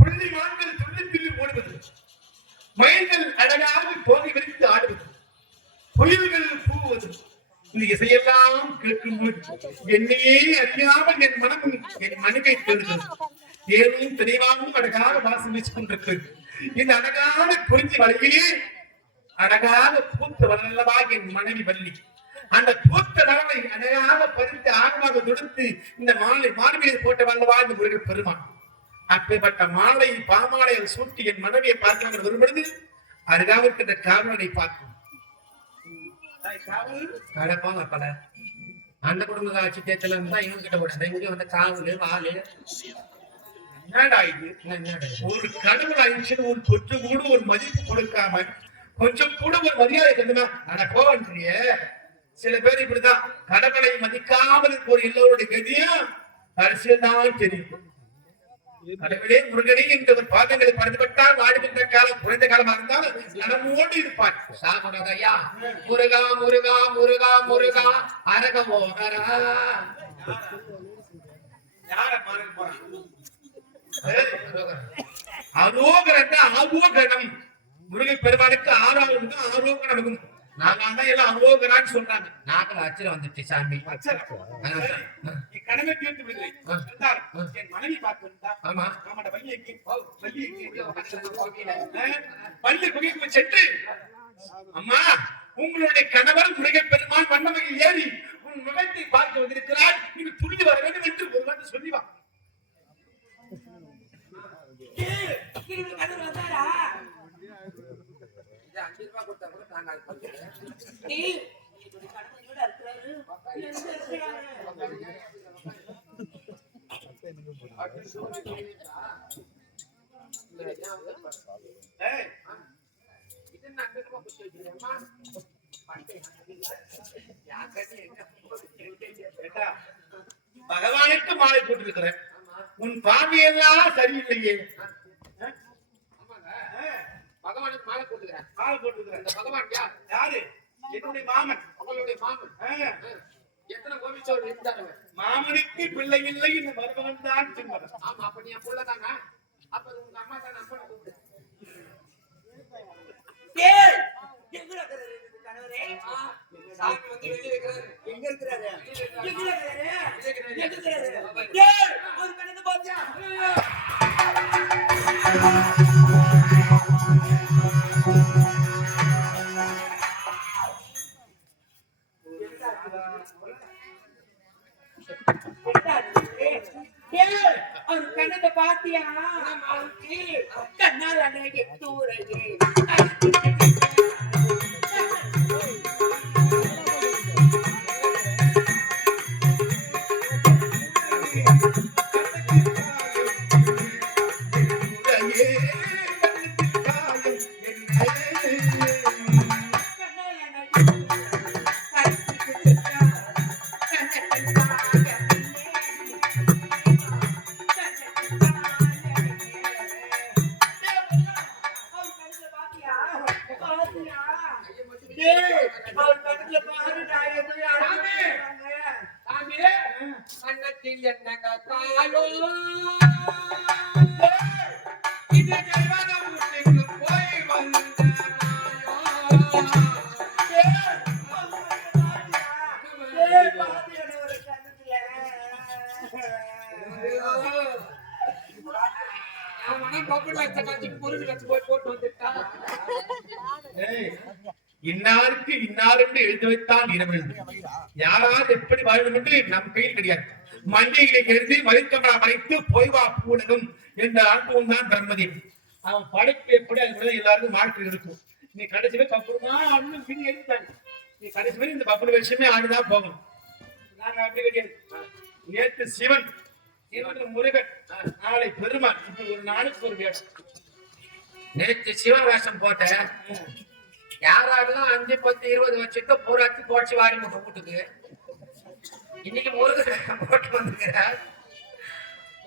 புள்ளி மான்கள் துள்ளி துள்ளி ஓடுவது, மயில்கள் அழகாக தோகை விரித்து ஆடுவது, புயல்கள் கூவுவது, இந்த இசையெல்லாம் கேட்கும்போது என்னையே அறியாமல் என் மனமும் என் மனைவை தேடுகிறது. தேனும் தெளிவாகவும் அழகாக வாசம் வீசிக் கொண்டிருக்கிறது. இந்த அழகான குறிஞ்சி வலையிலே அழகாக பூத்த வளர்ந்தவா என் மனைவி வள்ளி. அந்த பூத்த மலரை அழகாக பறித்து ஆழமாக தொடுத்து இந்த மாலை மார்பிலை போட்ட வல்லவா இந்த முருகன் பெருமான். அப்பேற்பட்ட மாலை பாமாலையை சூட்டி என் மனைவியை பார்க்க வரும்பொழுது அருகாக இருக்கின்ற காவலனை பார்க்கும். பல அந்த குடும்ப ஆட்சி தேர்தல் இருந்தா இவங்க கிட்ட போட இங்க வந்து காவலு வாலு என்னடா இது? ஒரு கடவுள் ஆயிடுச்சுன்னு ஒரு கொஞ்சம் கூட ஒரு மதிப்பு கொடுக்காம கொஞ்சம் கூட ஒரு மரியாதை கண்டுமா ஆனா கோவன்றிய சில பேர் இப்படிதான் கடவுளை மதிக்காமல் ஒரு எல்லோருடைய கதியும் அரசியல் தான் தெரியும். கடவுளே முருகனே என்ற ஒரு பாதங்களை பறந்துபட்டால் வாடுகின்ற காலம் குறைந்த காலமா இருந்தால் நலமோடு இருப்பார். சாகுனதையா முருகா முருகா முருகா முருகா அரகமோகரா யார பாருங்க போறான் அரோகரன் ஆரோகணம் முருகன் பெருமானுக்கு ஆறாவது ஆரோகணம். நாங்க எல்லாம் அரோகரான்னு சொல்றாங்க. நாங்கள் அச்சரம் வந்துச்சு சாமி கடமை தீர்த்து விடுறேன் என் மனைவி பார்த்து ஆமா நம்மட வள்ளிக்கு பள்ளி குகைக்கு சென்று அம்மா உங்களுடைய கணவர் முருகன் பெருமான் வண்ணமையில் ஏறி உன் முகத்தை பார்க்க வந்திருக்கிறார், நீங்க துள்ளி வர வேண்டும் என்று ஒரு வார்த்தை சொல்லி வா. பகவானுக்கு மாலை போட்டிருக்கிறேன், உன் பார்வையெல்லாம் சரியில்லையே. பகவானுக்கு மாலை போட்டுக்கிறேன், மாலை போட்டுக்கிறேன். இந்த பகவான் யார்? யாரு? என்னுடைய மாமன். அவளுடைய மாமன். எத்தனை கோவிச்சோடு இருந்தாரு? மாமனுக்கு பிள்ளை இல்லை, இந்த மருமகன் தான் சிம்மன். ஆமா, அப்ப நீ புள்ள தானே? அப்ப உங்க அம்மா தான் அப்பனை கூப்பிடு. சாமி வந்து வெளியே இருக்கிறாரு. எங்க இருக்கிறாரு? ஒரு கணக்கு பாத்தியா? ஒரு கணக்கு பாத்தியா? கண்ணால் அழகே தூரகே இன்னாருக்கு இன்னார் என்று எழுதி வைத்தான் இரவெழுது. யாராவது எப்படி வாழும் என்று நம் கையில் கிடையாது. மண்டிகளை எழுதி மதிக்கமலா மறைத்து போய்வா பூலகம் என்ற அனுபவம் தான் தர்மதி. அவன் படைப்பு எப்படி அது எல்லாருக்கும் மாற்று இருக்கும். நீ கடைசி பப்புனா அண்ணன் பின் எழுத்தாங்க. நீ கடைசி வரை இந்த பப்புன விஷயமே ஆடுதான் போகணும். நாங்க அப்படி கிடையாது. நேற்று சிவன், இவன் முருகன், நாளை பெருமான். இப்ப ஒரு நாளுக்கு ஒரு வேடம். நேற்று சிவன் வேஷம் போட்ட யாரெல்லாம் 5, 10, 20 வச்சுட்டு பூராத்தி போச்சு வாரி முட்டை கூட்டுக்கு. இன்னைக்கு முருகன் போட்டு வந்துக்கிற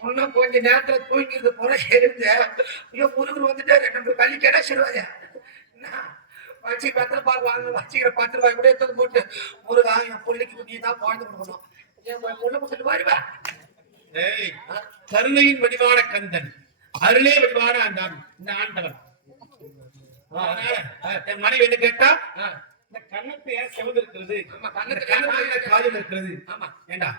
இன்னும் கொஞ்ச நேரத்துல தூங்கிட்டு போன எழுந்த இன்னும் முருகன் வந்துட்டு 2 கள்ளி கிடைச்சிருவாங்க. வச்சு 10 ரூபாய் வாங்க வச்சுக்கிற 10 ரூபாய் கூட எடுத்து போட்டு முருகா என் பிள்ளைக்கு நீ தான் வாழ்ந்து கொடுக்கணும், என் பொண்ணு கொடுத்துட்டு வருவேன். ஏய், கருணையின் வடிவான கந்தன், அருளே வடிவான அந்த இந்த ஆண்டவன். அதனால என் மனைவி என்ன கேட்டா, இந்த கண்ணத்தை ஏன் செவந்து இருக்கிறது, கண்ணத்துல காயம் இருக்கிறது. ஆமா ஏண்டா,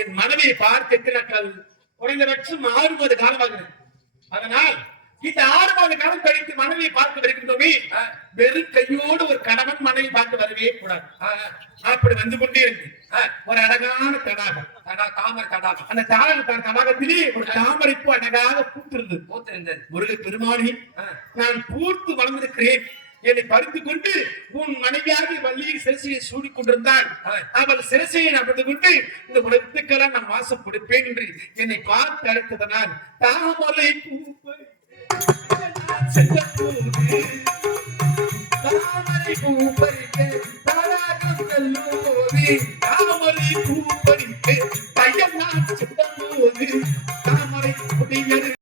என் மனைவியை பார்த்து எத்தனை நாட்கள், குறைந்தபட்சம் 6 மாத காலமாகுது. அதனால் இந்த 6 மாத காலம் கழித்து மனைவியை பார்க்க வருகின்றோமே, வெறும் கையோடு ஒரு கணவன் மனைவி பார்க்க வரவே கூடாது. அப்படி வந்து கொண்டே இருக்கு ஒரு அழகான தடாகம், தாமரை தடாகம். அந்த தடாகத்திலே ஒரு தாமரை பூ அழகாக பூத்திருந்தது. முருக பெருமானி, நான் பூர்த்து வளர்ந்திருக்கிறேன், என்னை பறித்து கொண்டு உன் மனைவியாக வள்ளியை சிரசையை சூடிக் கொண்டிருந்தால் அவள் சிரசையை அமர்ந்து கொண்டு இந்த உலகத்துக்கெல்லாம் நான் வாசம் கொடுப்பேன் என்று என்னை பார்த்து அழைத்ததனால் தாமரை பூ தாமரை பூ பறிக்க தடாகம் செல்லும் போது, தாமரை பூ பறிக்க தையம் நான் செல்லும் போது, தாமரை